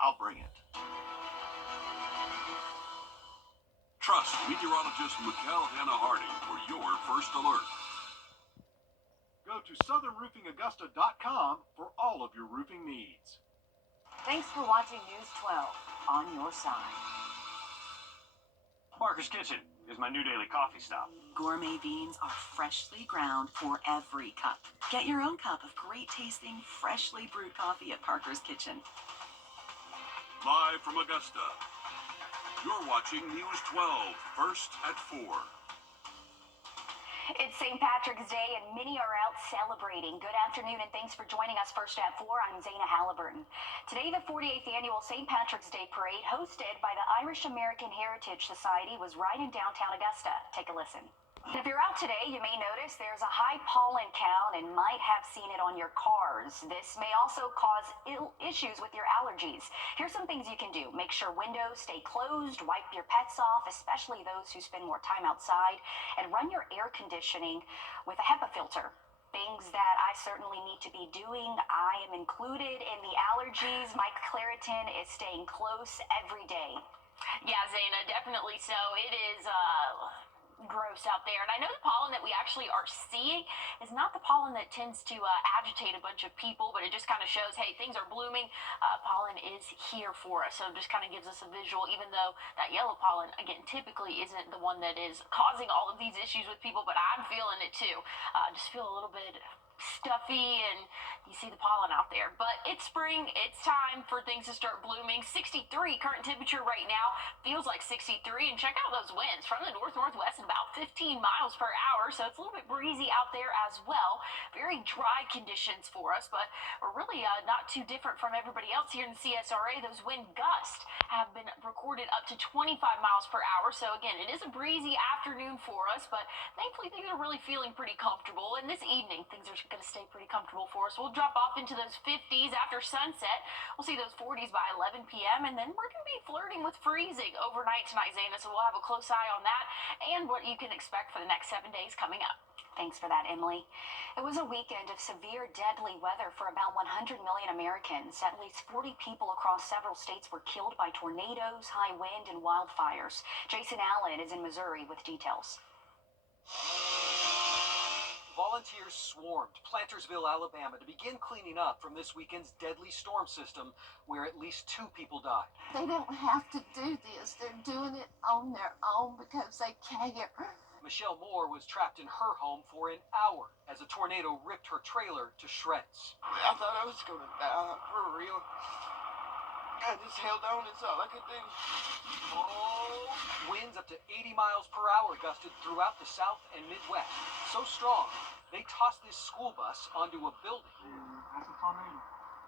I'll bring it. Trust meteorologist Mikkel Hannah Harding for your first alert. Go to southernroofingaugusta.com for all of your roofing needs. Thanks for watching News 12 on your side. Barker's Kitchen is my new daily coffee stop. Gourmet beans are freshly ground for every cup. Get your own cup of great tasting, freshly brewed coffee at Parker's Kitchen. Live from Augusta, you're watching News 12, first at 4. It's St. Patrick's Day and many are out celebrating. Good afternoon and thanks for joining us first at 4. I'm Zaina Halliburton. Today, the 48th annual St. Patrick's Day Parade hosted by the Irish American Heritage Society was right in downtown Augusta. Take a listen. If you're out today, you may notice there's a high pollen count and might have seen it on your cars. This may also cause issues with your allergies. Here's some things you can do. Make sure windows stay closed, wipe your pets off, especially those who spend more time outside, and run your air conditioning with a HEPA filter. Things that I certainly need to be doing. I am included in the allergies. Mike Claritin is staying close every day. Yeah, Zaina, definitely so. It is gross out there. And I know the pollen that we actually are seeing is not the pollen that tends to agitate a bunch of people, but it just kind of shows, hey, things are blooming. Pollen is here for us. So it just kind of gives us a visual, even though that yellow pollen, again, typically isn't the one that is causing all of these issues with people, but I'm feeling it too. Just feel a little bit stuffy and you see the pollen out there. But it's spring, it's time for things to start blooming. 63 current temperature right now, feels like 63, and check out those winds from the north-northwest at about 15 miles per hour, so it's a little bit breezy out there as well. Very dry conditions for us, but we're really not too different from everybody else here in the CSRA. Those wind gusts have been recorded up to 25 miles per hour, so again, it is a breezy afternoon for us, but thankfully things are really feeling pretty comfortable, and this evening things are going to stay pretty comfortable for us. We'll drop off into those 50s after sunset. We'll see those 40s by 11 p.m. and then we're going to be flirting with freezing overnight tonight, Zaina, so we'll have a close eye on that and what you can expect for the next 7 days coming up. Thanks for that, Emily. It was a weekend of severe, deadly weather for about 100 million Americans. At least 40 people across several states were killed by tornadoes, high wind, and wildfires. Jason Allen is in Missouri with details. Volunteers swarmed Plantersville, Alabama to begin cleaning up from this weekend's deadly storm system where at least 2 people died. They don't have to do this. They're doing it on their own because they care. Michelle Moore was trapped in her home for an hour as a tornado ripped her trailer to shreds. I thought I was going to die, for real. I just held on, it's all I could do. Winds up to 80 miles per hour gusted throughout the South and Midwest. So strong, they tossed this school bus onto a building.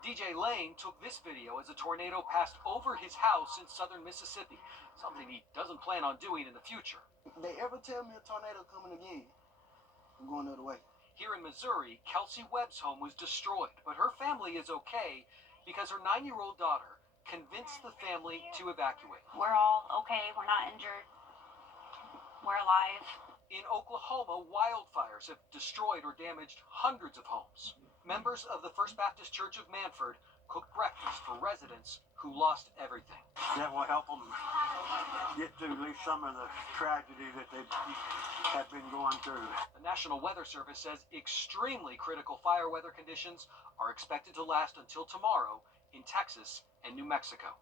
DJ Lane took this video as a tornado passed over his house in southern Mississippi, something he doesn't plan on doing in the future. If they ever tell me a tornado coming again, I'm going the other way. Here in Missouri, Kelsey Webb's home was destroyed, but her family is okay because her 9-year-old daughter convinced the family to evacuate. We're all okay. We're not injured. We're alive. In Oklahoma, wildfires have destroyed or damaged hundreds of homes. Members of the First Baptist Church of Manford cooked breakfast for residents who lost everything. That will help them get through at least some of the tragedy that they have been going through. The National Weather Service says extremely critical fire weather conditions are expected to last until tomorrow in Texas and New Mexico.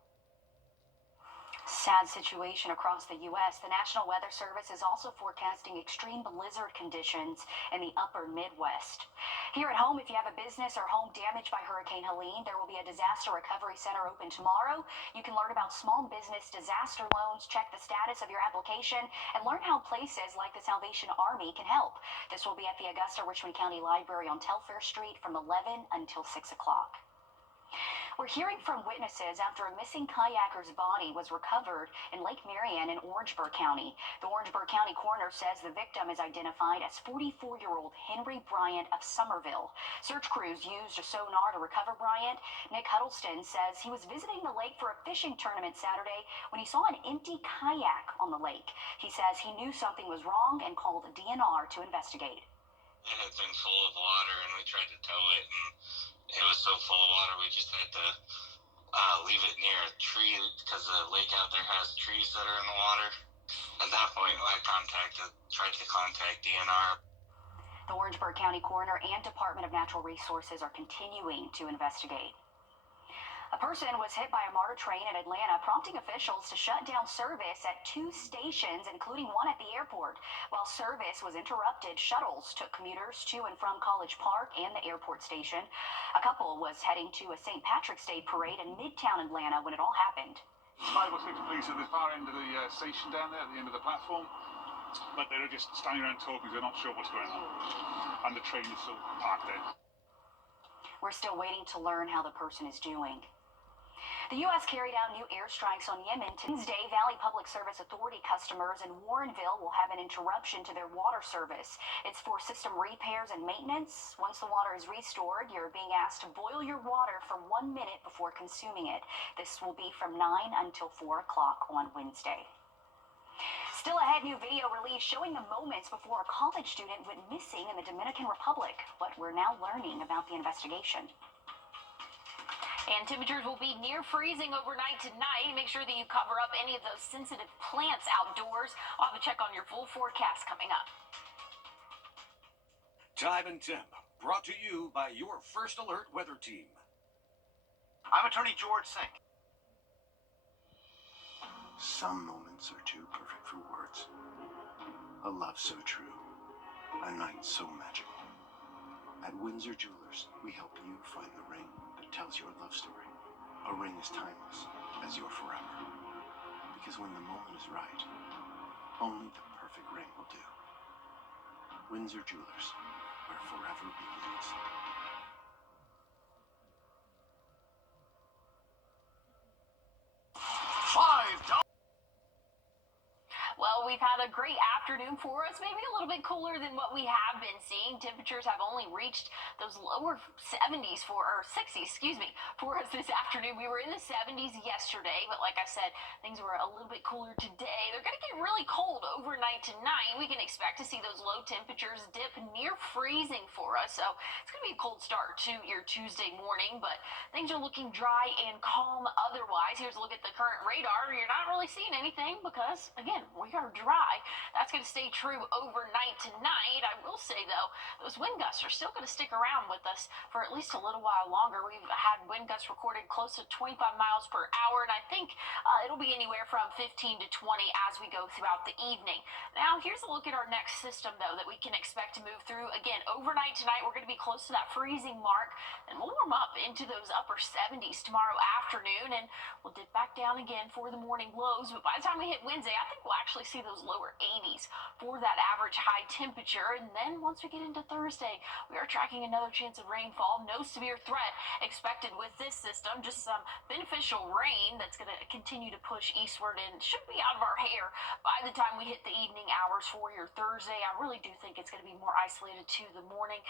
Sad situation across the U.S. The National Weather Service is also forecasting extreme blizzard conditions in the upper Midwest. Here at home, if you have a business or home damaged by Hurricane Helene, there will be a disaster recovery center open tomorrow. You can learn about small business disaster loans, check the status of your application, and learn how places like the Salvation Army can help. This will be at the Augusta-Richmond County Library on Telfair Street from 11 until 6 o'clock. We're hearing from witnesses after a missing kayaker's body was recovered in Lake Marion in Orangeburg County. The Orangeburg County coroner says the victim is identified as 44-year-old Henry Bryant of Somerville. Search crews used a sonar to recover Bryant. Nick Huddleston says he was visiting the lake for a fishing tournament Saturday when he saw an empty kayak on the lake. He says he knew something was wrong and called a DNR to investigate. It had been full of water and we tried to tow it, and it was so full of water we just had to leave it near a tree because the lake out there has trees that are in the water. At that point, I tried to contact DNR. The Orangeburg County Coroner and Department of Natural Resources are continuing to investigate. A person was hit by a MARTA train in Atlanta, prompting officials to shut down service at 2 stations, including one at the airport. While service was interrupted, shuttles took commuters to and from College Park and the airport station. A couple was heading to a St. Patrick's Day parade in Midtown Atlanta when it all happened. 5 or 6 police at the far end of the station down there, at the end of the platform, but they're just standing around talking, they're not sure what's going on. And the train is still parked there. We're still waiting to learn how the person is doing. The U.S. carried out new airstrikes on Yemen. Tuesday, Valley Public Service Authority customers in Warrenville will have an interruption to their water service. It's for system repairs and maintenance. Once the water is restored, you're being asked to boil your water for 1 minute before consuming it. This will be from 9 until 4 o'clock on Wednesday. Still ahead, new video released showing the moments before a college student went missing in the Dominican Republic. What we're now learning about the investigation. And temperatures will be near freezing overnight tonight. Make sure that you cover up any of those sensitive plants outdoors. I'll have a check on your full forecast coming up. Time and Temp, brought to you by your First Alert weather team. I'm Attorney George Sink. Some moments are too perfect for words. A love so true. A night so magical. At Windsor Jewelers, we help you find the ring that tells your love story. A ring as timeless as your forever. Because when the moment is right, only the perfect ring will do. Windsor Jewelers, where forever begins. Well, we've had a great afternoon for us, maybe a little bit cooler than what we have been seeing. Temperatures have only reached those lower 70s for us this afternoon. We were in the 70s yesterday, but like I said, things were a little bit cooler today. They're going to get really cold overnight tonight. We can expect to see those low temperatures dip near freezing for us, so it's going to be a cold start to your Tuesday morning, but things are looking dry and calm otherwise. Here's a look at the current radar. You're not really seeing anything because, again, we are dry. That's going to stay true overnight tonight. I will say, though, those wind gusts are still going to stick around with us for at least a little while longer. We've had wind gusts recorded close to 25 miles per hour, and I think it'll be anywhere from 15 to 20 as we go throughout the evening. Now, here's a look at our next system, though, that we can expect to move through. Again, overnight tonight, we're going to be close to that freezing mark, and we'll warm up into those upper 70s tomorrow afternoon, and we'll dip back down again for the morning lows. But by the time we hit Wednesday, I think we'll actually see those lower 80s for that average high temperature. And then once we get into Thursday, we are tracking another chance of rainfall. No severe threat expected with this system, just some beneficial rain that's going to continue to push eastward and should be out of our hair by the time we hit the evening hours for your Thursday. I really do think it's going to be more isolated to the morning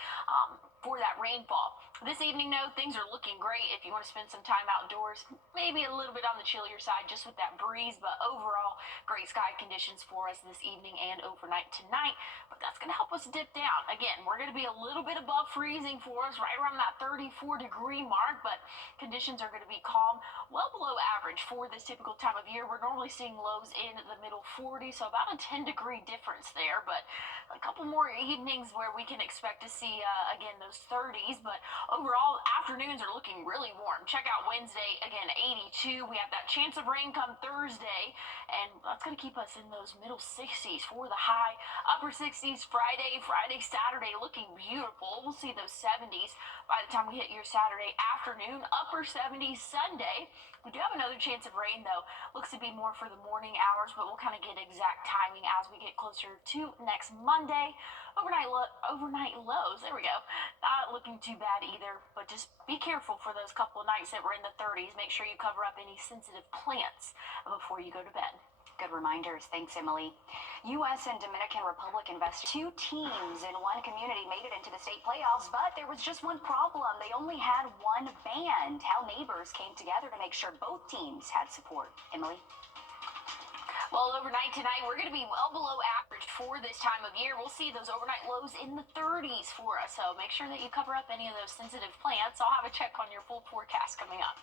for that rainfall. This evening, though, things are looking great if you want to spend some time outdoors. Maybe a little bit on the chillier side just with that breeze, but overall, great sky conditions for us this evening and overnight tonight. But that's going to help us dip down. Again, we're going to be a little bit above freezing for us, right around that 34-degree mark, but conditions are going to be calm, well below average for this typical time of year. We're normally seeing lows in the middle 40s, so about a 10-degree difference there, but a couple more evenings where we can expect to see, again, those 30s, but overall, afternoons are looking really warm. Check out Wednesday, again, 82. We have that chance of rain come Thursday, and that's going to keep us in those middle 60s for the high. Upper 60s Friday, Saturday, looking beautiful. We'll see those 70s by the time we hit your Saturday afternoon. Upper 70s Sunday. We do have another chance of rain, though. Looks to be more for the morning hours, but we'll kind of get exact timing as we get closer to next Monday. Overnight lows, there we go. Not looking too bad either, but just be careful for those couple of nights that were in the 30s. Make sure you cover up any sensitive plants before you go to bed. Good reminders. Thanks, Emily. U.S. and Dominican Republic two teams in one community made it into the state playoffs, but there was just one problem. They only had one band. How neighbors came together to make sure both teams had support. Emily? Well, overnight tonight, we're going to be well below average for this time of year. We'll see those overnight lows in the 30s for us, so make sure that you cover up any of those sensitive plants. I'll have a check on your full forecast coming up.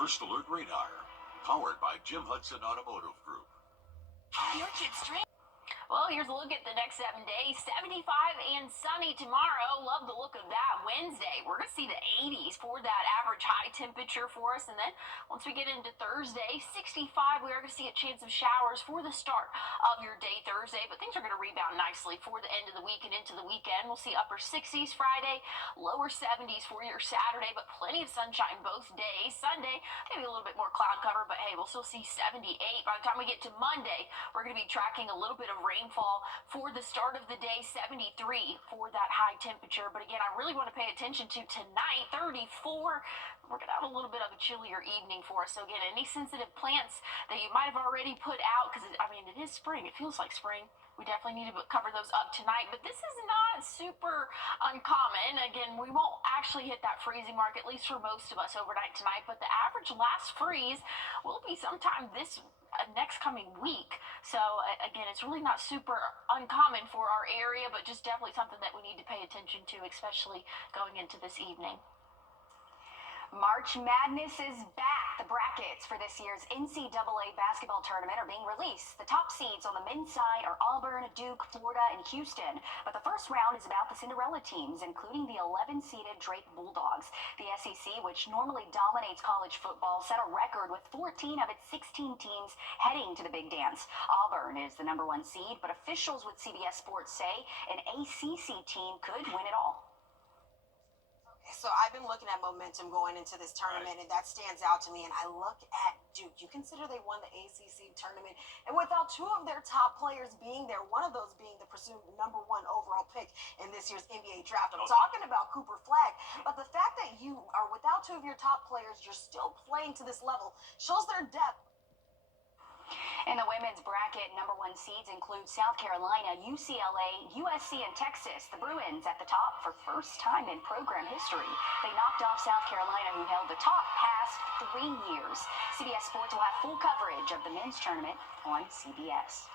First Alert Radar, powered by Jim Hudson Automotive Group. Your kids' dream. Well, here's a look at the next 7 days. 75 and sunny tomorrow. Love the look of that. Wednesday, we're going to see the 80s for that average high temperature for us. And then once we get into Thursday, 65, we are going to see a chance of showers for the start of your day Thursday. But things are going to rebound nicely for the end of the week and into the weekend. We'll see upper 60s Friday, lower 70s for your Saturday, but plenty of sunshine both days. Sunday, maybe a little bit more cloud cover, but hey, we'll still see 78. By the time we get to Monday, we're going to be tracking a little bit of rainfall for the start of the day, 73 for that high temperature. But again, I really want to pay attention to tonight, 34. We're going to have a little bit of a chillier evening for us. So again, any sensitive plants that you might have already put out, because it is spring. It feels like spring. We definitely need to cover those up tonight. But this is not super uncommon. Again, we won't actually hit that freezing mark, at least for most of us, overnight tonight. But the average last freeze will be sometime this next coming week. So again, it's really not super uncommon for our area, but just definitely something that we need to pay attention to, especially going into this evening. March Madness is back. The brackets for this year's NCAA basketball tournament are being released. The top seeds on the men's side are Auburn, Duke, Florida, and Houston. But the first round is about the Cinderella teams, including the 11-seeded Drake Bulldogs. The SEC, which normally dominates college football, set a record with 14 of its 16 teams heading to the big dance. Auburn is the number 1 seed, but officials with CBS Sports say an ACC team could win it all. So I've been looking at momentum going into this tournament, and that stands out to me. And I look at Duke. You consider they won the ACC tournament, and without 2 of their top players being there, one of those being the presumed number 1 overall pick in this year's NBA draft. I'm talking about Cooper Flagg. But the fact that you are without 2 of your top players, you're still playing to this level, shows their depth. In the women's bracket, number 1 seeds include South Carolina, UCLA, USC, and Texas. The Bruins at the top for first time in program history. They knocked off South Carolina, who held the top past 3 years. CBS Sports will have full coverage of the men's tournament on CBS.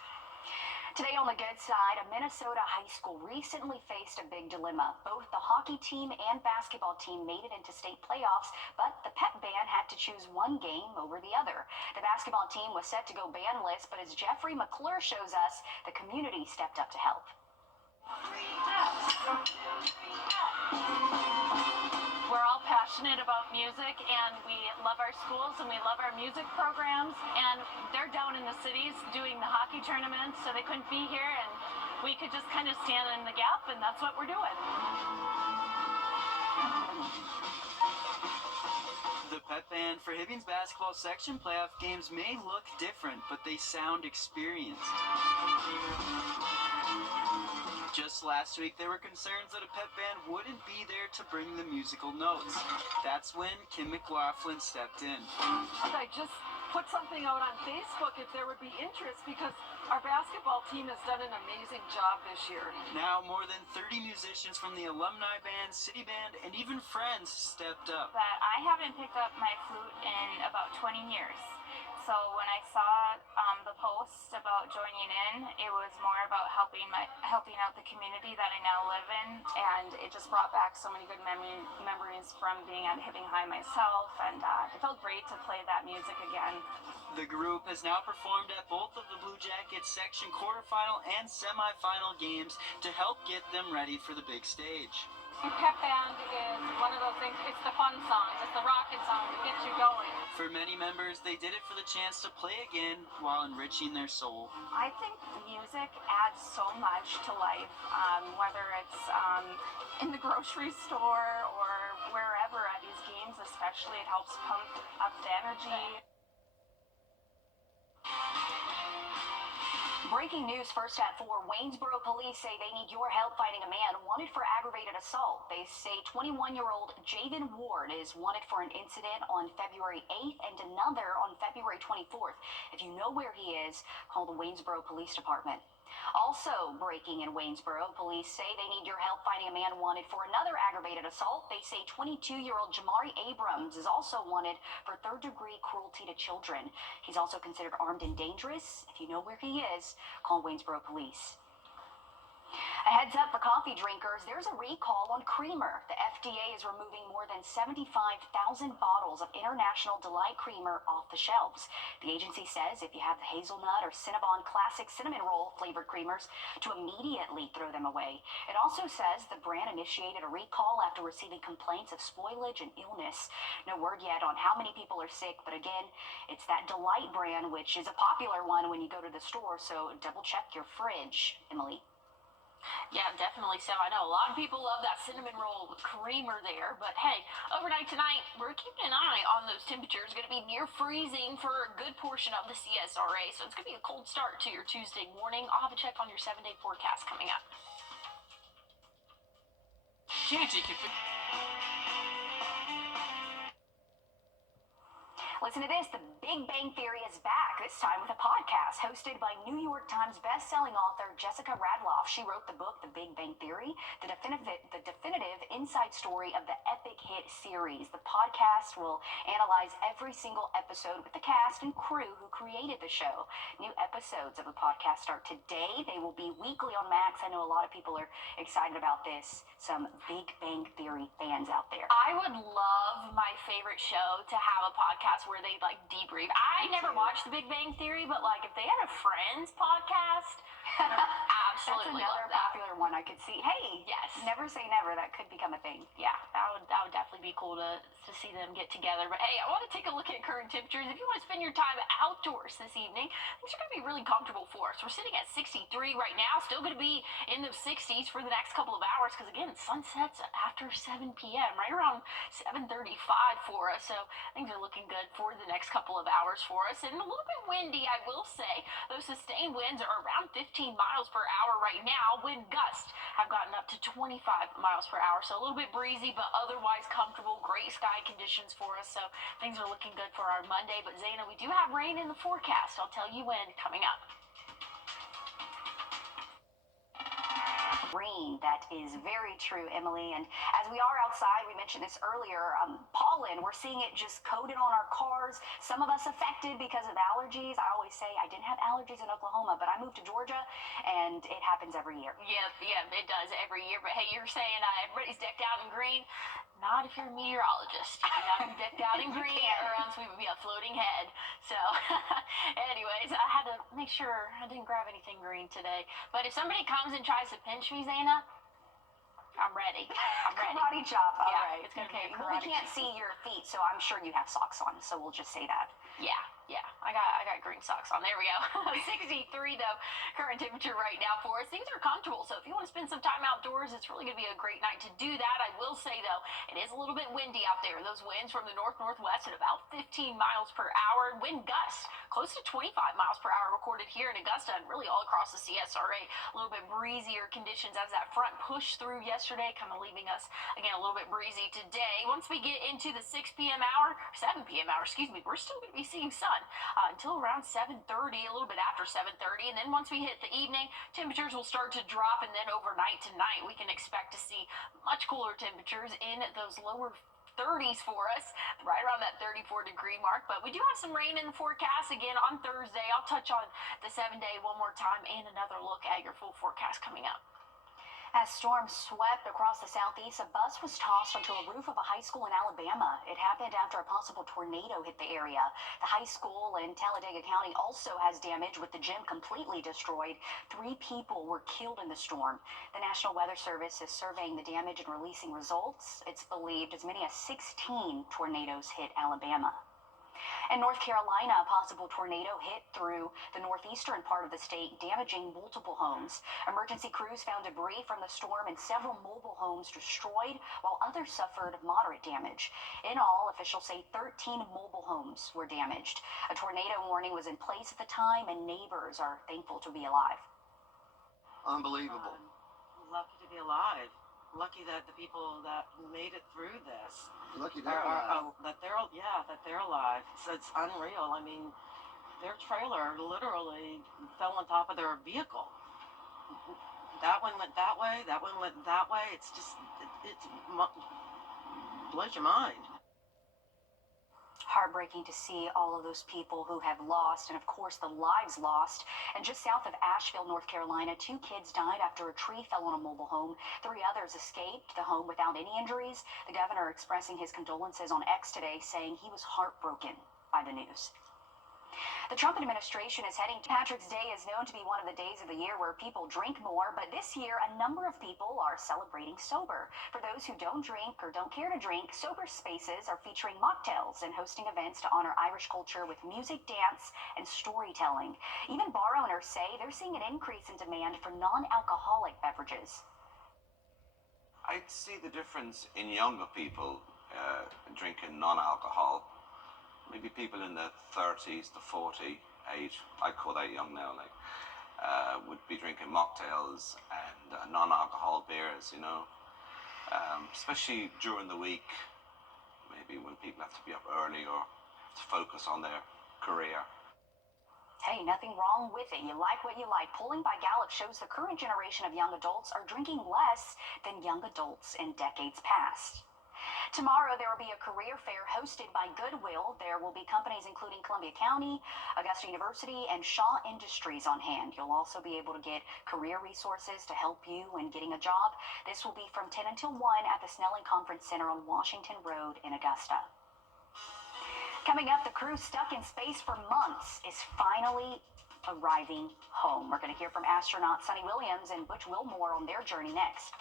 Today on the good side, a Minnesota high school recently faced a big dilemma. Both the hockey team and basketball team made it into state playoffs, but the pep ban had to choose one game over the other. The basketball team was set to go banless, but as Jeffrey McClure shows us, the community stepped up to help. We're all passionate about music, and we love our schools, and we love our music programs, and they're down in the cities doing the hockey tournaments, so they couldn't be here, and we could just kind of stand in the gap, and that's what we're doing. The pep band for Hibbing's basketball section playoff games may look different, but they sound experienced. Just last week, there were concerns that a pep band wouldn't be there to bring the musical notes. That's when Kim McLaughlin stepped in. I just put something out on Facebook if there would be interest, because our basketball team has done an amazing job this year. Now, more than 30 musicians from the alumni band, city band, and even friends stepped up. But I haven't picked up my flute in about 20 years. So when I saw the post about joining in, it was more about helping out the community that I now live in, and it just brought back so many good memories from being at Hibbing High myself, and it felt great to play that music again. The group has now performed at both of the Blue Jackets section quarterfinal and semifinal games to help get them ready for the big stage. Pep band is one of those things, it's the fun songs, it's the rockin' songs that gets you going. For many members, they did it for the chance to play again while enriching their soul. I think music adds so much to life, whether it's in the grocery store or wherever at these games especially. It helps pump up the energy. Breaking news first at 4. Waynesboro police say they need your help fighting a man wanted for aggravated assault. They say 21-year-old Javen Ward is wanted for an incident on February 8th and another on February 24th. If you know where he is, call the Waynesboro Police Department. Also breaking in Waynesboro, police say they need your help finding a man wanted for another aggravated assault. They say 22-year-old Jamari Abrams is also wanted for third-degree cruelty to children. He's also considered armed and dangerous. If you know where he is, call Waynesboro Police. A heads up for coffee drinkers, there's a recall on creamer. The FDA is removing more than 75,000 bottles of International Delight Creamer off the shelves. The agency says if you have the hazelnut or Cinnabon Classic Cinnamon Roll flavored creamers, to immediately throw them away. It also says the brand initiated a recall after receiving complaints of spoilage and illness. No word yet on how many people are sick, but again, it's that Delight brand, which is a popular one when you go to the store, so double check your fridge, Emily. Yeah, definitely so. I know a lot of people love that cinnamon roll with creamer there, but hey, overnight tonight, we're keeping an eye on those temperatures. It's going to be near freezing for a good portion of the CSRA, so it's going to be a cold start to your Tuesday morning. I'll have a check on your 7-day forecast coming up. Canty can Listen to this. The Big Bang Theory is back, this time with a podcast hosted by New York Times best-selling author Jessica Radloff. She wrote the book, The Big Bang Theory, the definitive inside story of the epic hit series. The podcast will analyze every single episode with the cast and crew who created the show. New episodes of the podcast start today. They will be weekly on Max. I know a lot of people are excited about this. Some Big Bang Theory fans out there. I would love my favorite show to have a podcast where they like debrief. I never watched The Big Bang Theory, but like if they had a Friends podcast, absolutely That's another love that. popular one I could see. Hey, Yes. never say never. That could become a thing. Yeah, that would definitely be cool to see them get together. But hey, I want to take a look at current temperatures. If you want to spend your time outdoors this evening, things are going to be really comfortable for us. We're sitting at 63 right now, still going to be in the 60s for the next couple of hours because again, sun sets after 7 p.m. right around 7:35 for us. So things are looking good for the next couple of hours for us, and a little bit windy, I will say. Those sustained winds are around 15 miles per hour right now. Wind gusts have gotten up to 25 miles per hour, so a little bit breezy, but otherwise comfortable. Great sky conditions for us, so things are looking good for our Monday. But Zaina, we do have rain in the forecast. I'll tell you when coming up. Rain, that is very true, Emily. And as we are outside, we mentioned this earlier, pollen, we're seeing it just coated on our cars. Some of us affected because of allergies. I always say I didn't have allergies in Oklahoma, but I moved to Georgia, and it happens every year. Yeah, it does every year. But hey, you're saying everybody's decked out in green. Not if you're a meteorologist. You cannot be decked out in green, or else we would be a floating head. So, anyways, I had to make sure I didn't grab anything green today. But if somebody comes and tries to pinch me, Zaina, I'm ready. Karate chop. All right. It's going to Okay. be a Well, we karate can't chop. see your feet, so I'm sure you have socks on. So we'll just say that. Yeah. I got green socks on. There we go. 63 though, current temperature right now for us. Things are comfortable, so if you want to spend some time outdoors, it's really going to be a great night to do that. I will say though, it is a little bit windy out there. Those winds from the north-northwest at about 15 miles per hour. Wind gusts close to 25 miles per hour recorded here in Augusta and really all across the CSRA. A little bit breezier conditions as that front pushed through yesterday, kind of leaving us again a little bit breezy today. Once we get into the 6 p.m. hour, 7 p.m. hour, excuse me, we're still going to be seeing sun until around 7:30, a little bit after 7:30, and then once we hit the evening, temperatures will start to drop, and then overnight tonight, we can expect to see much cooler temperatures in those lower 30s for us, right around that 34-degree mark. But we do have some rain in the forecast again on Thursday. I'll touch on the 7-day one more time and another look at your full forecast coming up. As storms swept across the southeast, a bus was tossed onto a roof of a high school in Alabama. It happened after a possible tornado hit the area. The high school in Talladega County also has damage, with the gym completely destroyed. 3 people were killed in the storm. The National Weather Service is surveying the damage and releasing results. It's believed as many as 16 tornadoes hit Alabama. In North Carolina, a possible tornado hit through the northeastern part of the state, damaging multiple homes. Emergency crews found debris from the storm and several mobile homes destroyed, while others suffered moderate damage. In all, officials say 13 mobile homes were damaged. A tornado warning was in place at the time, and neighbors are thankful to be alive. Unbelievable. Lucky to be alive. Lucky that the people that made it through this Lucky they're alive. that they're alive. It's unreal. I mean, their trailer literally fell on top of their vehicle. That one went that way. That one went that way. It's just it blows your mind. Heartbreaking to see all of those people who have lost, and of course the lives lost. And just south of Asheville, North Carolina, 2 kids died after a tree fell on a mobile home. 3 others escaped the home without any injuries. The governor expressing his condolences on X today, saying he was heartbroken by the news. The Trump administration is heading to Patrick's Day, is known to be one of the days of the year where people drink more, but this year a number of people are celebrating sober. For those who don't drink or don't care to drink, sober spaces are featuring mocktails and hosting events to honor Irish culture with music, dance, and storytelling. Even bar owners say they're seeing an increase in demand for non-alcoholic beverages. I'd see the difference in younger people drinking non-alcohol. Maybe people in the 30s to 40 age, I'd call that young now, like, would be drinking mocktails and non-alcohol beers, you know. Especially during the week, maybe when people have to be up early or have to focus on their career. Hey, nothing wrong with it. You like what you like. Polling by Gallup shows the current generation of young adults are drinking less than young adults in decades past. Tomorrow, there will be a career fair hosted by Goodwill. There will be companies including Columbia County, Augusta University, and Shaw Industries on hand. You'll also be able to get career resources to help you in getting a job. This will be from 10 until 1 at the Snelling Conference Center on Washington Road in Augusta. Coming up, the crew stuck in space for months is finally arriving home. We're going to hear from astronaut Sunny Williams and Butch Wilmore on their journey next.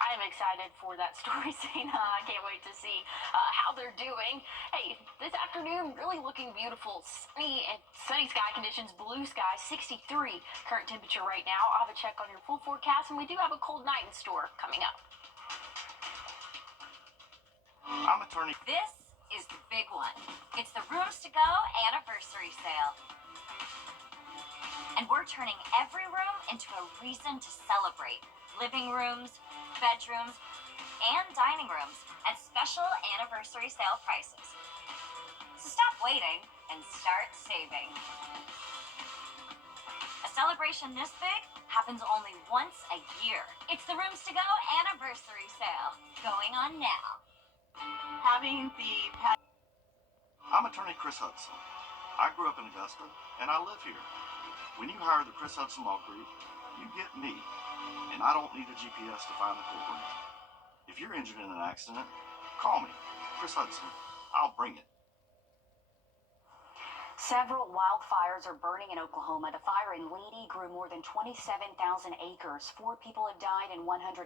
I am excited for that story, Zena. I can't wait to see how they're doing. Hey, this afternoon, really looking beautiful. Sunny sky conditions, blue sky, 63 current temperature right now. I'll have a check on your full forecast, and we do have a cold night in store coming up. I'm attorney. This is the big one. It's the Rooms to Go anniversary sale. And we're turning every room into a reason to celebrate. Living rooms, bedrooms, and dining rooms at special anniversary sale prices. So stop waiting and start saving. A celebration this big happens only once a year. It's the Rooms to Go anniversary sale, going on now. Having the I'm attorney Chris Hudson. I grew up in Augusta, and I live here. When you hire the Chris Hudson Law Group, you get me, and I don't need a GPS to find the courtroom. If you're injured in an accident, call me, Chris Hudson. I'll bring it. Several wildfires are burning in Oklahoma. The fire in Leedy grew more than 27,000 acres. 4 people have died and 142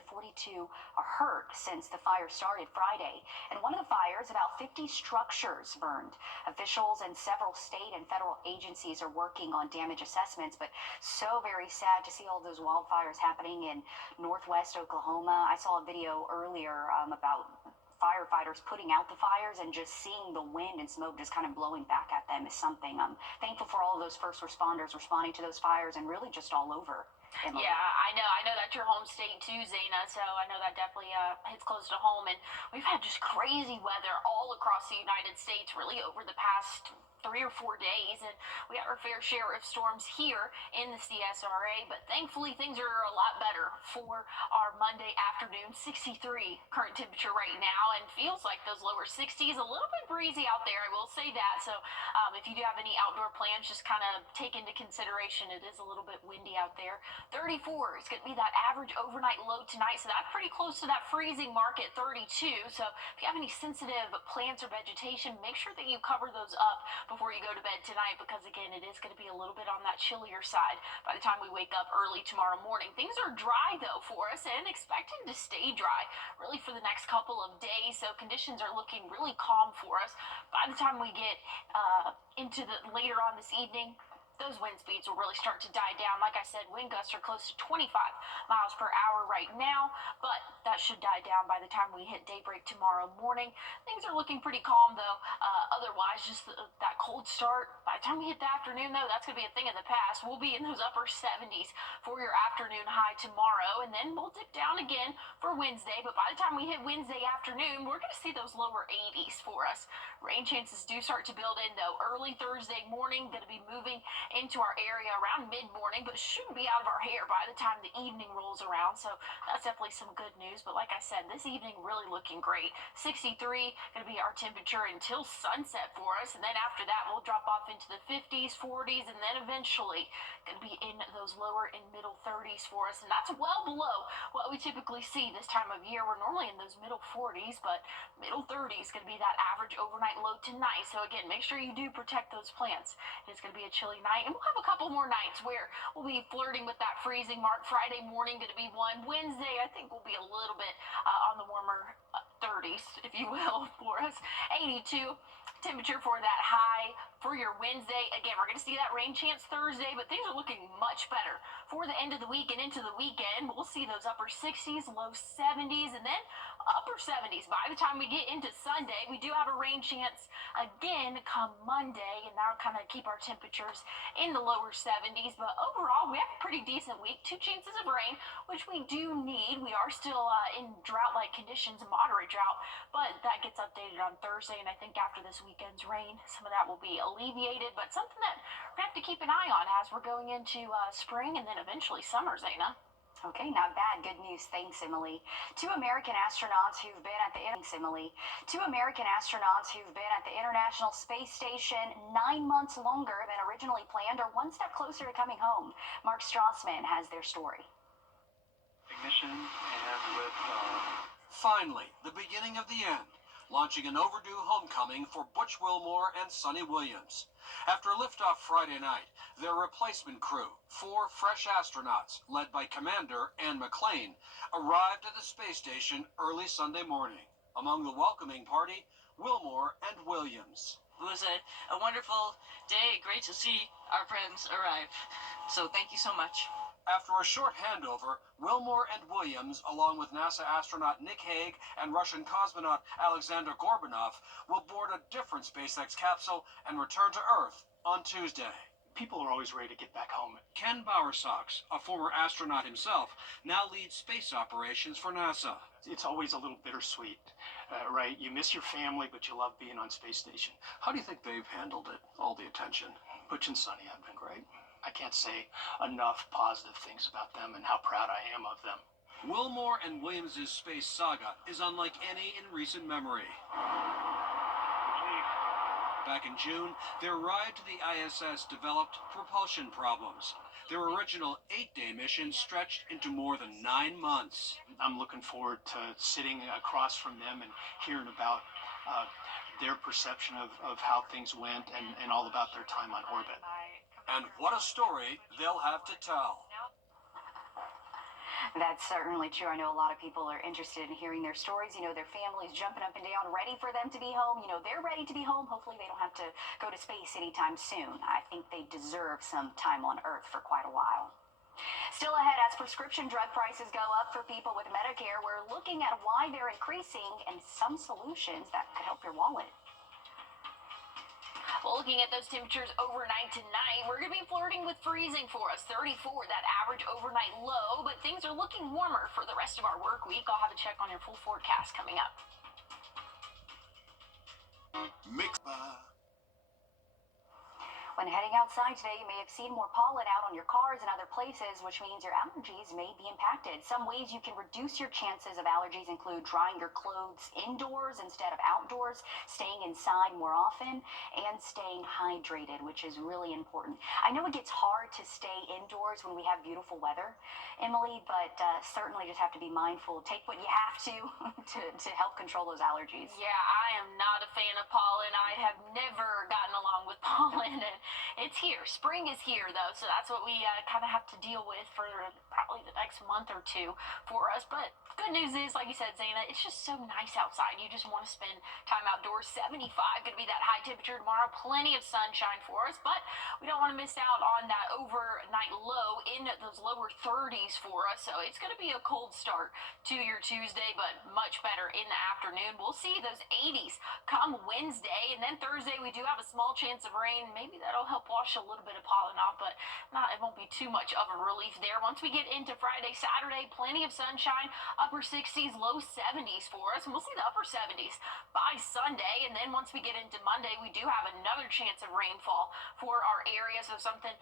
are hurt since the fire started Friday. And one of the fires, about 50 structures burned. Officials and several state and federal agencies are working on damage assessments, but so very sad to see all those wildfires happening in northwest Oklahoma. I saw a video earlier about firefighters putting out the fires, and just seeing the wind and smoke just kind of blowing back at them is something. I'm thankful for all of those first responders responding to those fires, and really just all over. Yeah, I know that's your home state too, Zena, so I know that definitely hits close to home. And we've had just crazy weather all across the United States really over the past 3 or 4 days, and we had our fair share of storms here in the CSRA, but thankfully things are a lot better for our Monday afternoon. 63 current temperature right now, and feels like those lower 60s. A little bit breezy out there, I will say that. So if you do have any outdoor plans, just kind of take into consideration it is a little bit windy out there. 34 is going to be that average overnight low tonight, so that's pretty close to that freezing mark at 32. So if you have any sensitive plants or vegetation, make sure that you cover those up before you go to bed tonight, because again, it is going to be a little bit on that chillier side by the time we wake up early tomorrow morning. Things are dry though for us, and expected to stay dry really for the next couple of days, so conditions are looking really calm for us. By the time we get into the later on this evening, those wind speeds will really start to die down. Like I said, wind gusts are close to 25 miles per hour right now, but that should die down by the time we hit daybreak tomorrow morning. Things are looking pretty calm though. Otherwise, just that cold start. By the time we hit the afternoon though, that's going to be a thing of the past. We'll be in those upper 70s for your afternoon high tomorrow, and then we'll dip down again for Wednesday. But by the time we hit Wednesday afternoon, we're going to see those lower 80s for us. Rain chances do start to build in though. Early Thursday morning, going to be moving into our area around mid-morning, but shouldn't be out of our hair by the time the evening rolls around. So that's definitely some good news. But like I said, this evening really looking great. 63 going to be our temperature until sunset for us. And then after that, we'll drop off into the 50s, 40s, and then eventually going to be in those lower and middle 30s for us. And that's well below what we typically see this time of year. We're normally in those middle 40s, but middle 30s going to be that average overnight low tonight. So again, make sure you do protect those plants. It's going to be a chilly night, and we'll have a couple more nights where we'll be flirting with that freezing mark. Friday morning going to be one. Wednesday, I think, will be a little bit on the warmer 30s, if you will, for us. 82 temperature for that high for your Wednesday. Again, we're going to see that rain chance Thursday, but things are looking much better for the end of the week and into the weekend. We'll see those upper 60s, low 70s, and then upper 70s by the time we get into Sunday. We do have a rain chance again come Monday, and that'll kind of keep our temperatures in the lower 70s. But overall, we have a pretty decent week. 2 chances of rain, which we do need. We are still in drought-like conditions, moderate drought, but that gets updated on Thursday, and I think after this weekend's rain, some of that will be alleviated, but something that we're going to have to keep an eye on as we're going into spring and then eventually summer, Zaina. Okay, not bad. Good news. Thanks, Emily. 2 American astronauts who've been at the International Space Station 9 months longer than originally planned are one step closer to coming home. Mark Strassman has their story. Ignition and with finally the beginning of the end. Launching an overdue homecoming for Butch Wilmore and Sonny Williams. After liftoff Friday night, their replacement crew, 4 fresh astronauts, led by Commander Ann McClain, arrived at the space station early Sunday morning. Among the welcoming party, Wilmore and Williams. It was a wonderful day. Great to see our friends arrive. So thank you so much. After a short handover, Wilmore and Williams, along with NASA astronaut Nick Hague and Russian cosmonaut Alexander Gorbanov, will board a different SpaceX capsule and return to Earth on Tuesday. People are always ready to get back home. Ken Bowersox, a former astronaut himself, now leads space operations for NASA. It's always a little bittersweet, right? You miss your family, but you love being on Space Station. How do you think they've handled it, all the attention? Butch and Sonny have been great. I can't say enough positive things about them and how proud I am of them. Wilmore and Williams' space saga is unlike any in recent memory. Back in June, their ride to the ISS developed propulsion problems. Their original 8-day mission stretched into more than 9 months. I'm looking forward to sitting across from them and hearing about their perception of how things went and all about their time on orbit. And what a story they'll have to tell. That's certainly true. I know a lot of people are interested in hearing their stories. You know, their families jumping up and down, ready for them to be home. You know, they're ready to be home. Hopefully they don't have to go to space anytime soon. I think they deserve some time on Earth for quite a while. Still ahead, as prescription drug prices go up for people with Medicare, we're looking at why they're increasing and some solutions that could help your wallet. Well, looking at those temperatures overnight tonight, we're going to be flirting with freezing for us. 34, that average overnight low, but things are looking warmer for the rest of our work week. I'll have a check on your full forecast coming up. When heading outside today, you may have seen more pollen out on your cars and other places, which means your allergies may be impacted. Some ways you can reduce your chances of allergies include drying your clothes indoors instead of outdoors, staying inside more often, and staying hydrated, which is really important. I know it gets hard to stay indoors when we have beautiful weather, Emily, but certainly just have to be mindful. Take what you have to help control those allergies. Yeah, I am not a fan of pollen. I have never gotten along with pollen, and it's here. Spring is here, though, so that's what we kind of have to deal with for probably the next month or two for us. But good news is, like you said, Zaina, it's just so nice outside. You just want to spend time outdoors. 75 going to be that high temperature tomorrow. Plenty of sunshine for us, but we don't want to miss out on that overnight low in those lower 30s for us. So it's going to be a cold start to your Tuesday, but much better in the afternoon. We'll see those 80s come Wednesday, and then Thursday we do have a small chance of rain. Maybe that'll help wash a little bit of pollen off, but it won't be too much of a relief there. Once we get into Friday, Saturday, plenty of sunshine, upper 60s, low 70s for us, and we'll see the upper 70s by Sunday. Sunday, and then once we get into Monday, we do have another chance of rainfall for our area. So something,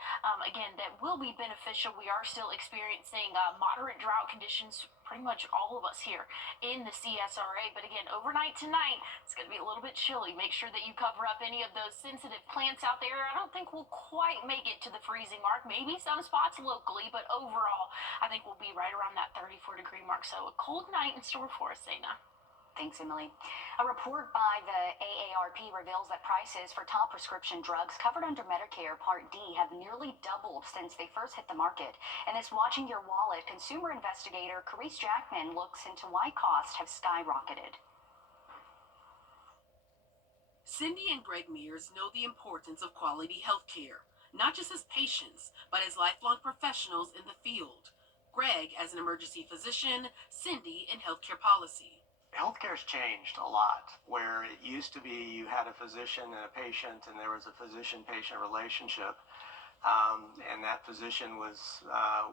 again, that will be beneficial. We are still experiencing moderate drought conditions, pretty much all of us here in the CSRA. But again, overnight tonight, it's going to be a little bit chilly. Make sure that you cover up any of those sensitive plants out there. I don't think we'll quite make it to the freezing mark. Maybe some spots locally, but overall, I think we'll be right around that 34-degree mark. So a cold night in store for us, Zaina. Thanks, Emily. A report by the AARP reveals that prices for top prescription drugs covered under Medicare Part D have nearly doubled since they first hit the market. And this Watching Your Wallet consumer investigator Carice Jackman looks into why costs have skyrocketed. Cindy and Greg Mears know the importance of quality health care, not just as patients, but as lifelong professionals in the field. Greg as an emergency physician, Cindy in healthcare policy. Healthcare's changed a lot, where it used to be you had a physician and a patient, and there was a physician-patient relationship, and that physician was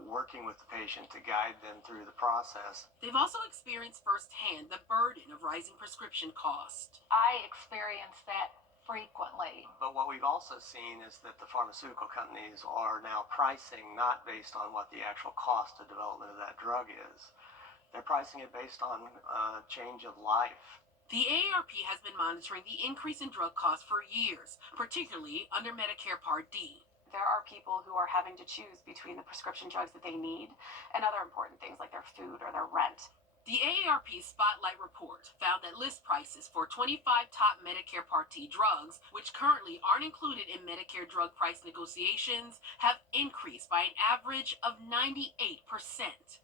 working with the patient to guide them through the process. They've also experienced firsthand the burden of rising prescription costs. I experience that frequently. But what we've also seen is that the pharmaceutical companies are now pricing not based on what the actual cost of development of that drug is. They're pricing it based on change of life. The AARP has been monitoring the increase in drug costs for years, particularly under Medicare Part D. There are people who are having to choose between the prescription drugs that they need and other important things like their food or their rent. The AARP Spotlight Report found that list prices for 25 top Medicare Part D drugs, which currently aren't included in Medicare drug price negotiations, have increased by an average of 98%.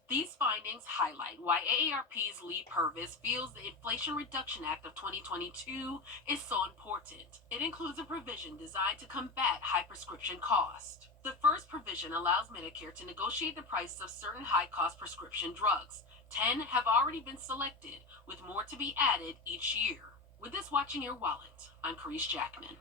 These findings highlight why AARP's Lee Purvis feels the Inflation Reduction Act of 2022 is so important. It includes a provision designed to combat high prescription cost. The first provision allows Medicare to negotiate the prices of certain high-cost prescription drugs. 10 have already been selected, with more to be added each year. With this Watching Your Wallet, I'm Carice Jackman.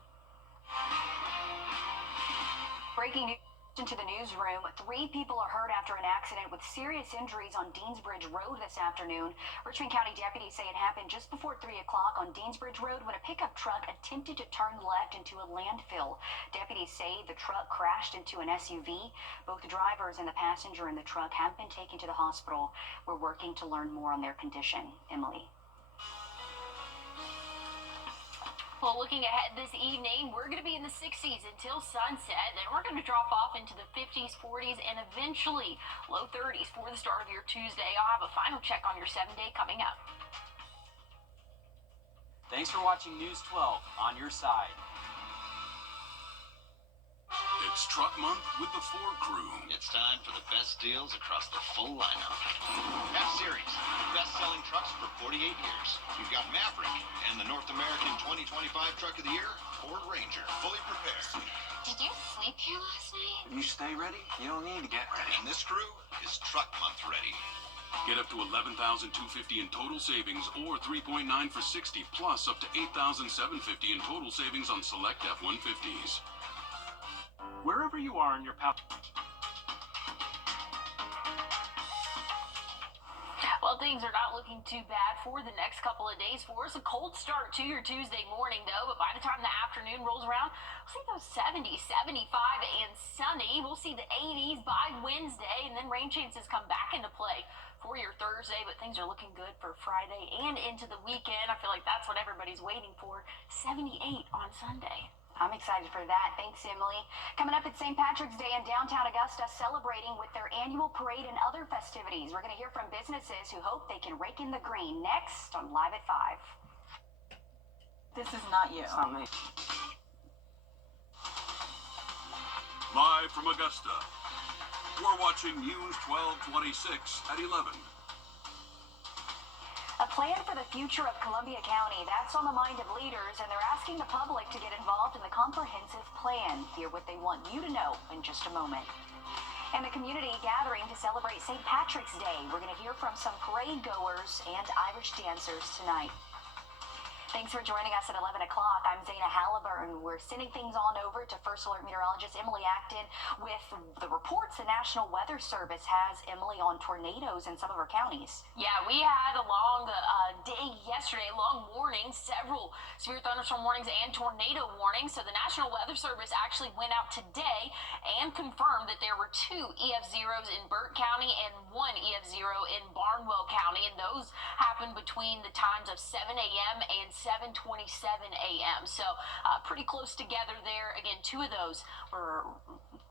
Breaking news into the newsroom. 3 people are hurt after an accident with serious injuries on Deansbridge Road this afternoon. Richmond County deputies say it happened just before 3 o'clock on Deansbridge Road when a pickup truck attempted to turn left into a landfill. Deputies say the truck crashed into an SUV. Both the drivers and the passenger in the truck have been taken to the hospital. We're working to learn more on their condition. Emily. Well, looking ahead this evening, we're going to be in the 60s until sunset. Then we're going to drop off into the 50s, 40s, and eventually low 30s for the start of your Tuesday. I'll have a final check on your 7-day coming up. Thanks for watching News 12 on your side. It's Truck Month with the Ford Crew. It's time for the best deals across the full lineup. F-Series, best-selling trucks for 48 years. You've got Maverick and the North American 2025 Truck of the Year, Ford Ranger, fully prepared. Did you sleep here last night? You stay ready, you don't need to get ready. And this crew is Truck Month ready. Get up to $11,250 in total savings or 3.9 for 60, plus up to $8,750 in total savings on select F-150s. Wherever you are in your path. Well, things are not looking too bad for the next couple of days for us. A cold start to your Tuesday morning, though, but by the time the afternoon rolls around, we'll see those 70s, 75, and sunny. We'll see the 80s by Wednesday, and then rain chances come back into play for your Thursday, but things are looking good for Friday and into the weekend. I feel like that's what everybody's waiting for. 78 on Sunday. I'm excited for that. Thanks, Emily. Coming up at St. Patrick's Day in downtown Augusta, celebrating with their annual parade and other festivities. We're going to hear from businesses who hope they can rake in the green next on Live at 5. This is not you. It's not me. Live from Augusta, you're watching News 1226 at 11. A plan for the future of Columbia County, that's on the mind of leaders, and they're asking the public to get involved in the comprehensive plan. Hear what they want you to know in just a moment. And the community gathering to celebrate St. Patrick's Day. We're going to hear from some parade goers and Irish dancers tonight. Thanks for joining us at 11 o'clock. I'm Zaina Halliburton. We're sending things on over to First Alert meteorologist Emily Acton with the reports the National Weather Service has, Emily, on tornadoes in some of our counties. Yeah, we had a long day yesterday, a long morning, several severe thunderstorm warnings and tornado warnings. So the National Weather Service actually went out today and confirmed that there were 2 EF0s in Burt County and 1 EF0 in Barnwell County, and those happened between the times of 7 a.m. and 7:27 a.m. So pretty close together there. Again, 2 of those were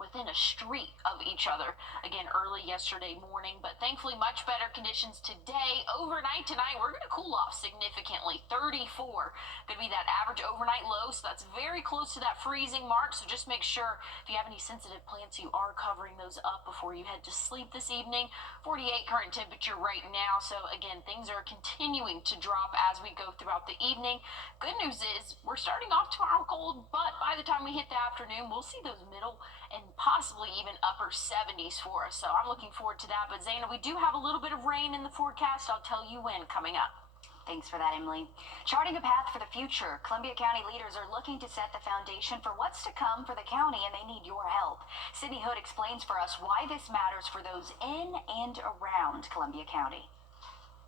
within a street of each other, again, early yesterday morning, but thankfully much better conditions today. Overnight tonight, we're going to cool off significantly. 34 going to be that average overnight low, so that's very close to that freezing mark. So just make sure if you have any sensitive plants, you are covering those up before you head to sleep this evening. 48 current temperature right now, so again, things are continuing to drop as we go throughout the evening. Good news is we're starting off tomorrow cold, but by the time we hit the afternoon, we'll see those middle and possibly even upper 70s for us. So I'm looking forward to that. But Zaina, we do have a little bit of rain in the forecast. I'll tell you when coming up. Thanks for that, Emily. Charting a path for the future, Columbia County leaders are looking to set the foundation for what's to come for the county, and they need your help. Sydney Hood explains for us why this matters for those in and around Columbia County.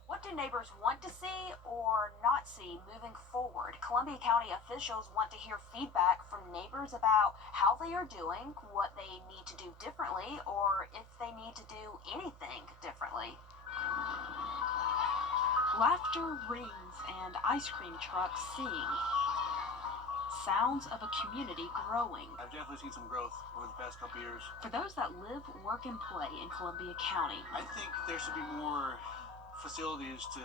What do neighbors want to see or not see moving forward? Columbia County officials want to hear feedback from neighbors about how they are doing, what they need to do differently, or if they need to do anything differently. Laughter rings and ice cream trucks sing. Sounds of a community growing. I've definitely seen some growth over the past couple years. For those that live, work, and play in Columbia County, I think there should be more facilities to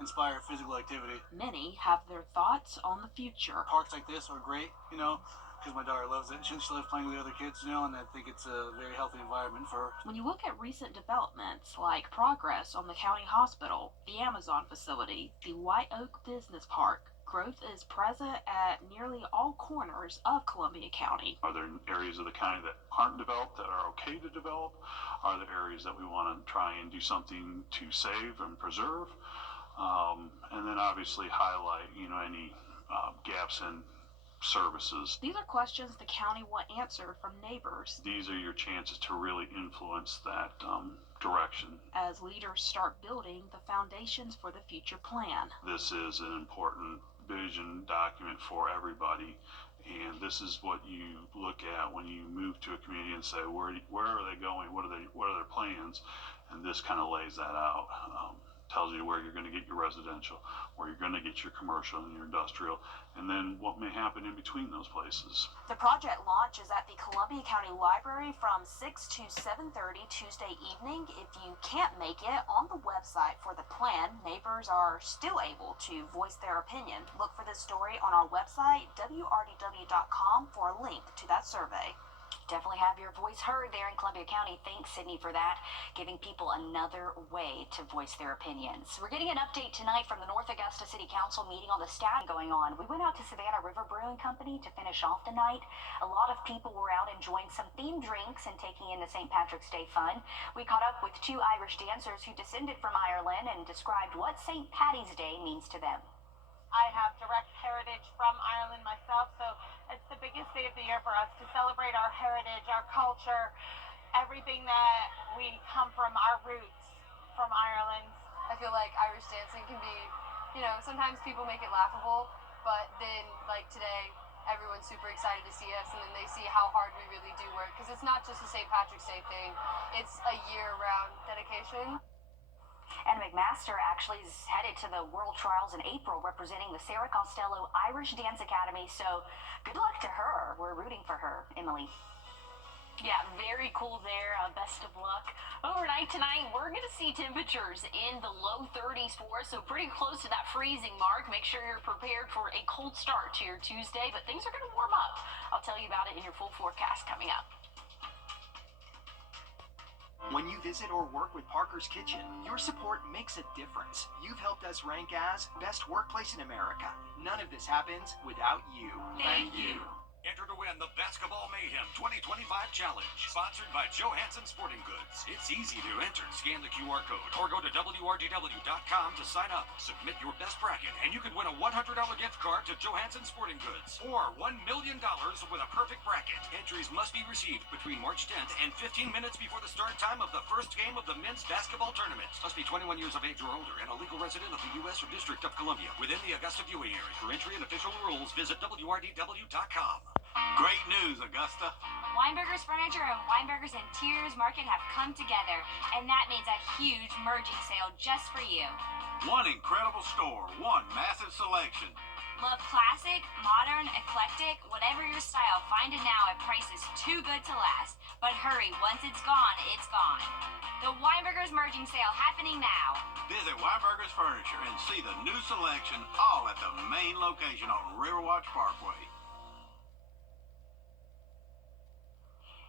inspire physical activity. many have their thoughts on the future. Parks like this are great, because my daughter loves it. She loves playing with the other kids, and I think it's a very healthy environment for her. When you look at recent developments like progress on the county hospital, the Amazon facility, the White Oak Business Park, growth is present at nearly all corners of Columbia County. Are there areas of the county that aren't developed that are okay to develop? Are there areas that we want to try and do something to save and preserve? And then obviously highlight, any gaps in services. These are questions the county want answered from neighbors. These are your chances to really influence that direction. As leaders start building the foundations for the future plan. This is an important vision document for everybody, and this is what you look at when you move to a community and say, where are they going? What are their plans? And this kind of lays that out. Tells you where you're going to get your residential, where you're going to get your commercial and your industrial, and then what may happen in between those places. The project launch is at the Columbia County Library from 6 to 7:30 Tuesday evening. If you can't make it, on the website for the plan, neighbors are still able to voice their opinion. Look for this story on our website, wrdw.com, for a link to that survey. Definitely have your voice heard there in Columbia County. Thanks, Sydney, for that, giving people another way to voice their opinions. We're getting an update tonight from the North Augusta City Council meeting on the staff going on. We went out to Savannah River Brewing Company to finish off the night. A lot of people were out enjoying some themed drinks and taking in the St. Patrick's Day fun. We caught up with 2 Irish dancers who descended from Ireland and described what St. Paddy's Day means to them. I have direct heritage from Ireland myself, so it's the biggest day of the year for us to celebrate our heritage, our culture, everything that we come from, our roots from Ireland. I feel like Irish dancing can be, sometimes people make it laughable, but then, like today, everyone's super excited to see us, and then they see how hard we really do work, because it's not just a St. Patrick's Day thing, it's a year-round dedication. And McMaster actually is headed to the World Trials in April representing the Sarah Costello Irish Dance Academy. So good luck to her. We're rooting for her, Emily. Yeah, very cool there. Best of luck. Overnight tonight, we're going to see temperatures in the low 30s for us, so pretty close to that freezing mark. Make sure you're prepared for a cold start to your Tuesday, but things are going to warm up. I'll tell you about it in your full forecast coming up. When you visit or work with Parker's Kitchen, your support makes a difference. You've helped us rank as Best Workplace in America. None of this happens without you. Thank you. Enter to win the Basketball Mayhem 2025 Challenge, sponsored by Johansson Sporting Goods. It's easy to enter. Scan the QR code or go to WRDW.com to sign up. Submit your best bracket, and you could win a $100 gift card to Johansson Sporting Goods or $1 million with a perfect bracket. Entries must be received between March 10th and 15 minutes before the start time of the first game of the men's basketball tournament. Must be 21 years of age or older and a legal resident of the U.S. or District of Columbia within the Augusta viewing area. For entry and official rules, visit WRDW.com. Great news, Augusta. Weinberger's Furniture and Weinberger's Interiors Market have come together, and that means a huge merging sale just for you. One incredible store, one massive selection. Love classic, modern, eclectic, whatever your style, find it now at prices too good to last. But hurry, once it's gone, it's gone. The Weinberger's merging sale happening now. Visit Weinberger's Furniture and see the new selection all at the main location on Riverwatch Parkway.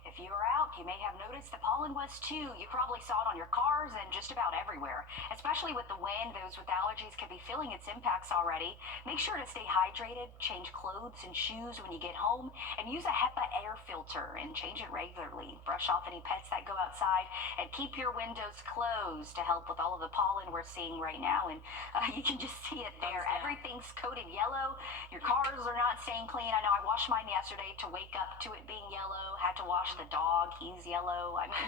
If you were out, you may have noticed the pollen was too. You probably saw it on your cars and just about everywhere. Especially with the wind, those with allergies could be feeling its impacts already. Make sure to stay hydrated, change clothes and shoes when you get home, and use a HEPA air filter and change it regularly. Brush off any pets that go outside, and keep your windows closed to help with all of the pollen we're seeing right now. And you can just see it there. Everything's coated yellow. Your cars are not staying clean. I know I washed mine yesterday to wake up to it being yellow. Had to wash the dog, he's yellow. I mean,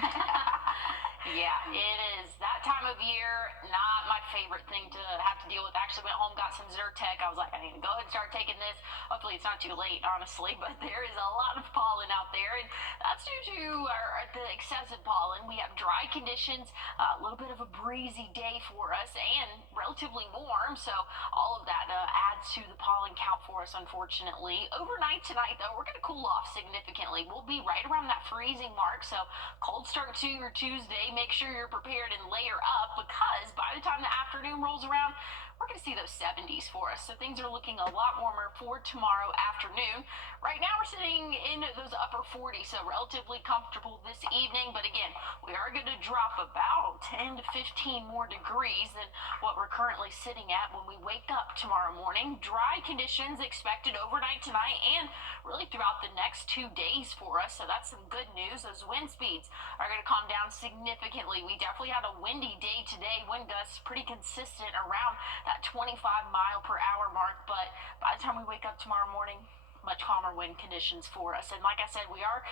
yeah, it is that time of year. Not my favorite thing to have to deal with. Actually went home, got some Zyrtec. I was like, I need to go ahead and start taking this. Hopefully it's not too late, honestly, but there is a lot of pollen out there, and that's due to the excessive pollen. We have dry conditions, a little bit of a breezy day for us, and relatively warm, so all of that adds to the pollen count for us, unfortunately. Overnight tonight, though, we're going to cool off significantly. We'll be right around that freezing mark, so cold start to your Tuesday. Make sure you're prepared and layer up, because by the time the afternoon rolls around, we're going to see those 70s for us. So things are looking a lot warmer for tomorrow afternoon. Right now we're sitting in those upper 40s, so relatively comfortable this evening. But again, we are going to drop about 10 to 15 more degrees than what we're currently sitting at when we wake up tomorrow morning. Dry conditions expected overnight tonight and really throughout the next 2 days for us. So that's some good news. Those wind speeds are going to calm down significantly. We definitely had a windy day today. Wind gusts pretty consistent around that 25 mile per hour mark, but by the time we wake up tomorrow morning, much calmer wind conditions for us. And like I said, we are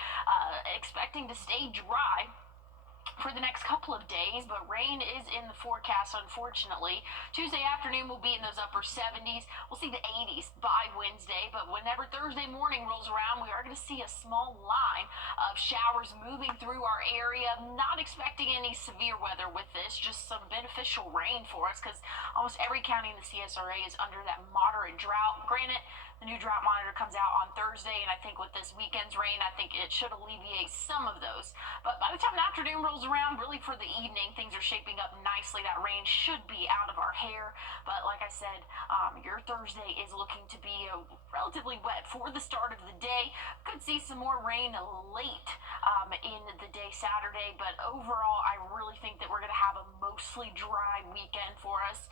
expecting to stay dry for the next couple of days, but rain is in the forecast, unfortunately. Tuesday afternoon will be in those upper 70s. We'll see the 80s by Wednesday, but whenever Thursday morning rolls around, we are going to see a small line of showers moving through our area. Not expecting any severe weather with this, just some beneficial rain for us, because almost every county in the CSRA is under that moderate drought. Granted, the new drought monitor comes out on Thursday, and I think with this weekend's rain, I think it should alleviate some of those. But by the time the afternoon rolls around, really for the evening, things are shaping up nicely. That rain should be out of our hair. But like I said, your Thursday is looking to be relatively wet for the start of the day. Could see some more rain late in the day Saturday, but overall, I really think that we're going to have a mostly dry weekend for us.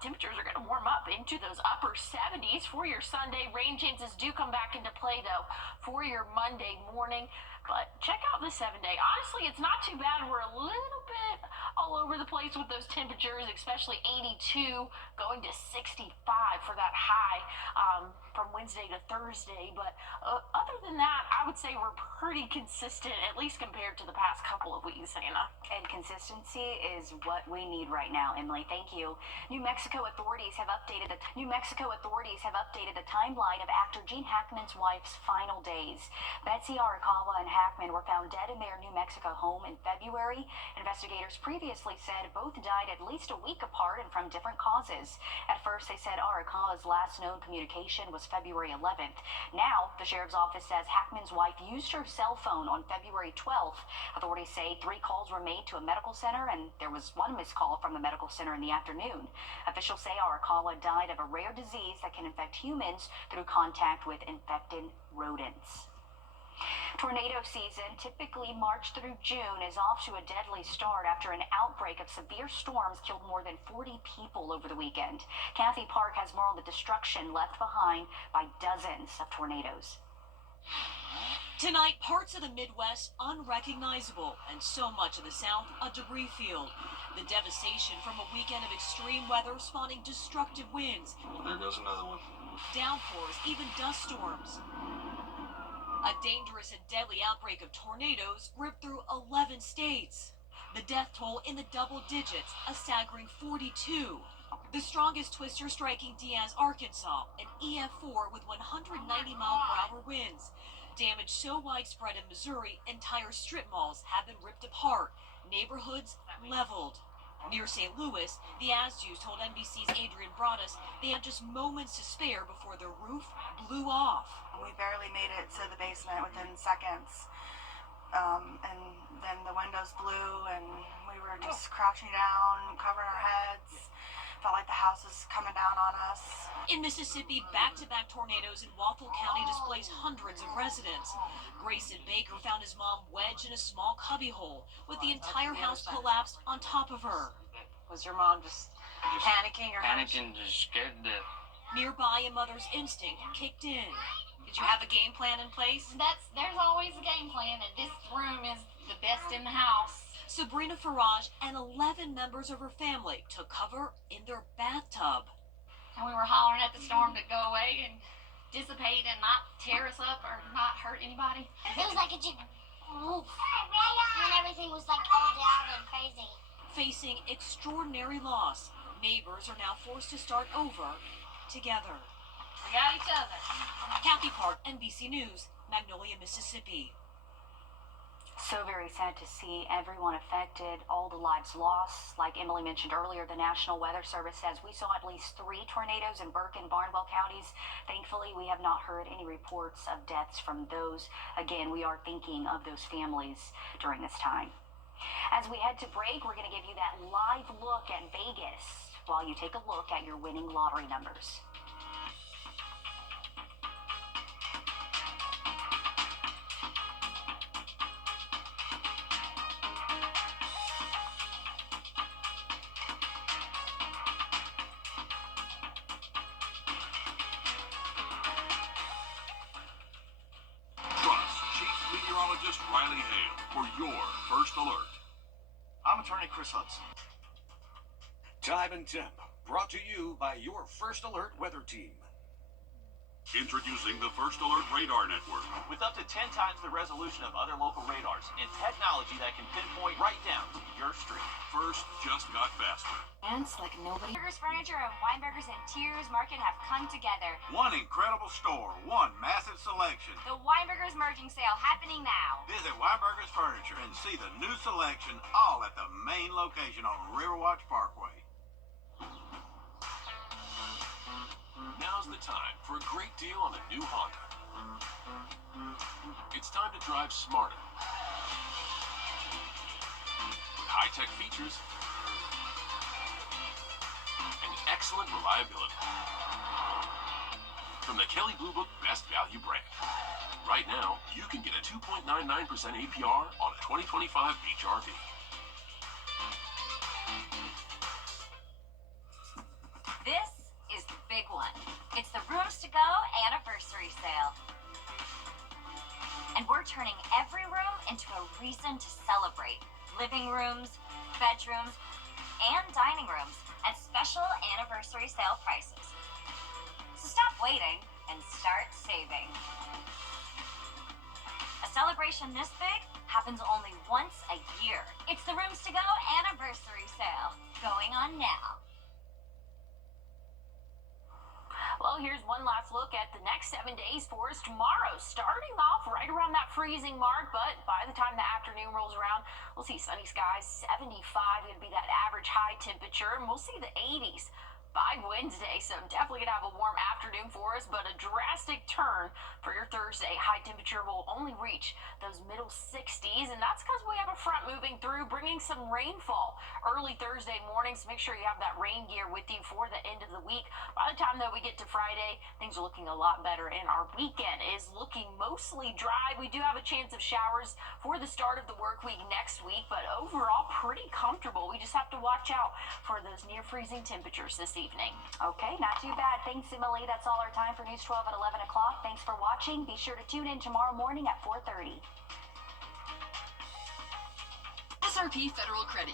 Temperatures are going to warm up into those upper 70s for your Sunday. Rain chances do come back into play, though, for your Monday morning. But check out the 7-day. Honestly, it's not too bad. We're a little bit all over the place with those temperatures, especially 82 going to 65 for that high from Wednesday to Thursday. But other than that, I would say we're pretty consistent, at least compared to the past couple of weeks, Anna. And consistency is what we need right now, Emily. Thank you. New Mexico authorities have updated the timeline of actor Gene Hackman's wife's final days. Betsy Arakawa and Hackman were found dead in their New Mexico home in February. Investigators previously said both died at least a week apart and from different causes. At first, they said Arakawa's last known communication was February 11th. Now, the sheriff's office says Hackman's wife used her cell phone on February 12th. Authorities say 3 calls were made to a medical center, and there was 1 missed call from the medical center in the afternoon. Officials say Arakawa died of a rare disease that can infect humans through contact with infected rodents. Tornado season, typically March through June, is off to a deadly start after an outbreak of severe storms killed more than 40 people over the weekend. Kathy Park has more on the destruction left behind by dozens of tornadoes. Tonight, parts of the Midwest unrecognizable, and so much of the South a debris field. The devastation from a weekend of extreme weather spawning destructive winds. There goes another one. Downpours, even dust storms. A dangerous and deadly outbreak of tornadoes ripped through 11 states. The death toll in the double digits, a staggering 42. The strongest twister striking Diaz, Arkansas, an EF4 with 190-mile-per-hour winds. Damage so widespread in Missouri, entire strip malls have been ripped apart, neighborhoods leveled. Near St. Louis, the ASDUs told NBC's Adrian Broadus they had just moments to spare before the roof blew off. We barely made it to the basement within seconds. And then the windows blew and we were just crouching down, covering our heads. Felt like the house was coming down on us. In Mississippi, back-to-back tornadoes in Waffle County displaced hundreds of residents. Grayson Baker found his mom wedged in a small cubbyhole with the entire house collapsed on top of her. Was your mom just panicking or panicking, just scared to death? Nearby, a mother's instinct kicked in. Did you have a game plan in place? There's always a game plan, and this room is the best in the house. Sabrina Farage and 11 members of her family took cover in their bathtub. And we were hollering at the storm to go away and dissipate and not tear us up or not hurt anybody. It was like a jig. And everything was like all down and crazy. Facing extraordinary loss, neighbors are now forced to start over together. We got each other. Kathy Park, NBC News, Magnolia, Mississippi. So very sad to see everyone affected, all the lives lost. Like Emily mentioned earlier, the National Weather Service says we saw at least 3 tornadoes in Burke and Barnwell counties. Thankfully, we have not heard any reports of deaths from those. Again, we are thinking of those families during this time. As we head to break, we're going to give you that live look at Vegas while you take a look at your winning lottery numbers. Riley Hale for your First Alert. I'm attorney Chris Hudson. Time and Temp, brought to you by your First Alert weather team. Introducing the First Alert Radar Network. With up to 10 times the resolution of other local radars and technology that can pinpoint right down to your street. First just got faster. Ants like nobody. Weinberger's Furniture and Weinberger's Interiors Market have come together. One incredible store, one massive selection. The Weinberger's Merging Sale happening now. Visit Weinberger's Furniture and see the new selection all at the main location on Riverwatch Parkway. Now's the time for a great deal on a new Honda. It's time to drive smarter. With high-tech features and excellent reliability. From the Kelley Blue Book Best Value brand. Right now, you can get a 2.99% APR on a 2025 HRV. This is the big one. It's the Rooms to Go anniversary sale. And we're turning every room into a reason to celebrate. Living rooms, bedrooms, and dining rooms at special anniversary sale prices. So stop waiting and start saving. A celebration this big happens only once a year. It's the Rooms to Go anniversary sale, going on now. Well, here's one last look at the next 7 days for us tomorrow. Starting off right around that freezing mark, but by the time the afternoon rolls around, we'll see sunny skies, 75 going to be that average high temperature, and we'll see the 80s by Wednesday. So definitely going to have a warm afternoon for us, but a drastic turn for your Thursday. High temperature will only reach those middle 60s, and that's because we have a front moving through, bringing some rainfall early Thursday morning. So make sure you have that rain gear with you for the end of the week. By the time that we get to Friday, things are looking a lot better, and our weekend is looking mostly dry. We do have a chance of showers for the start of the work week next week, but overall pretty comfortable. We just have to watch out for those near freezing temperatures this evening. Okay, not too bad. Thanks, Emily. That's all our time for News 12 at 11. 11 o'clock. Thanks for watching. Be sure to tune in tomorrow morning at 4:30. SRP Federal Credit